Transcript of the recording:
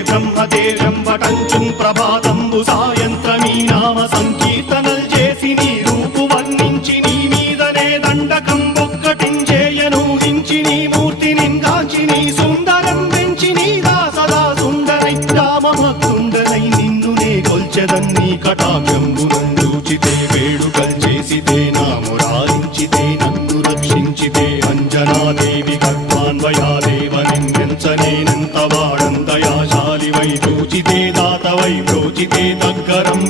బ్రహ్మదే బ్రహ్మదేవం వటంచుం ప్రభాతంబు సాయంత్రమీ నామ సంకీర్తనల్ చేసి నీ రూపు వర్ణించి నీ మీదనే దండకం ఒక్కటించేయనూహించి నీ మూర్తి నింగాంచి నీ సుందరం వెంచి నీ దాసదా సుందరై రామభక్తుండనై నిన్ను నే కొల్చెదన్నీ కటాక్షంబునందూచితే వేడుకల్ చేసితే నామురారించితే నన్ను రక్షించితే అంజనాదేవి గర్భాన్వయాదేవనిందించనేనంత వాడంతయాశాలివై చూచితే దాతవై ప్రోచితే దగ్గరం